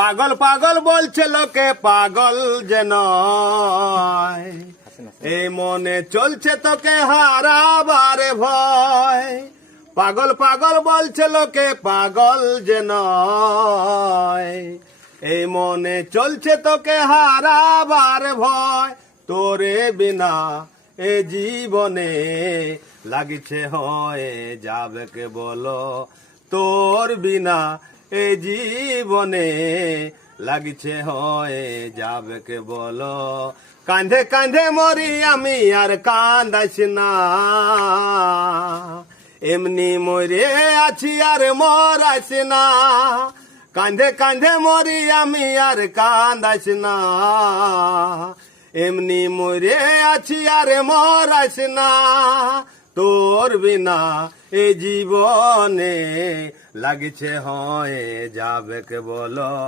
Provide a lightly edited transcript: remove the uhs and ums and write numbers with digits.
পাগল পাগল বলছে লোকে, পাগল যেন এই মনে চলছে তোকে হারাবার ভয়। পাগল পাগল বলছে লোকে, পাগল যেন এই মনে চলছে তোকে হারাবার ভয়। তোরে বিনা এ জীবনে লাগিছে হয়ে যাবে কে বলো, তোর বিনা এ জীবনে লাগিছে হয়ে যাবে কে বলো। কাঁধে কাঁধে মরি আমি আর কান্দাইস না, এমনি মরে আছি আর মরাইস না। কাঁধে কাঁধে মরি আমি আর কান্দাইস না, এমনি মরে আছি আর মরাইস না। তোর বিনা এই জীবনে লাগিছে হয়ে যাবে কে বলো।